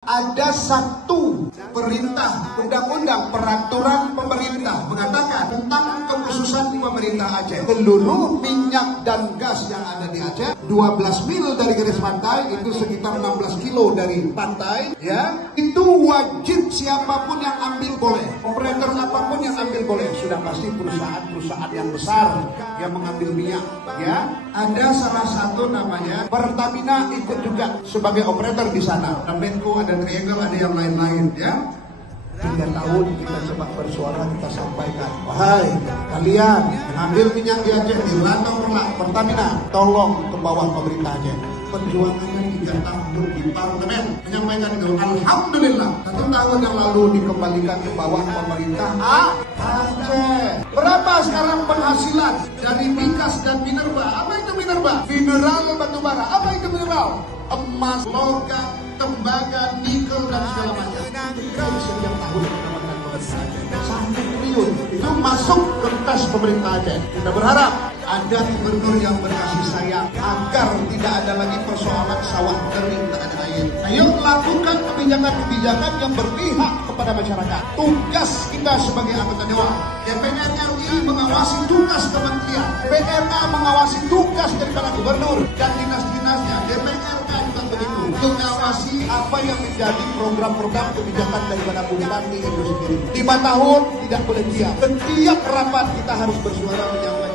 Ada satu perintah undang-undang peraturan pemerintah mengatakan tentang kekhususan pemerintah Aceh. Seluruh minyak dan gas yang ada di Aceh 12 mil dari garis pantai, itu sekitar 16 kilo dari pantai, ya, itu wajib siapapun yang ambil boleh, operator apapun yang ambil boleh. Sudah pasti perusahaan-perusahaan yang besar yang mengambil minyak, ya. Ada salah satu namanya Pertamina ikut juga sebagai operator di sana. Dan Menko, ada Triangle, ada yang lain-lain, ya. 3 tahun kita coba bersuara, kita sampaikan, wahai kalian mengambil minyak di Aceh, di Rantau Perlak, Pertamina, tolong ke bawah pemerintah Aceh. Perjuangannya 3 tahun di parlemen menyampaikan itu. Alhamdulillah 1 tahun yang lalu dikembalikan ke bawah pemerintah Aceh. Berapa sekarang penghasilan dari migas dan minerba? Apa itu minerba? Mineral batubara. Apa itu mineral? Emas, logam, tembaga, nikel, dan segala macam. Setiap tahun mendapatkan pemerintah Aceh 1 triliun. Itu masuk ke kas pemerintah Aceh. Kita berharap ada gubernur yang berkasih sayang agar tidak ada lagi persoalan sawah kering, tak ada air. Ayo lakukan kebijakan-kebijakan yang berpihak kepada masyarakat. Tugas kita sebagai anggota dewan, DPR RI mengawasi tugas kementerian, PRA mengawasi tugas daripada gubernur dan dinas-dinasnya, DPRK juga begitu, mengawasi apa yang menjadi program-program kebijakan daripada bupati itu sendiri. 5 tahun tidak boleh diam. Setiap rapat kita harus bersuara menyampaikan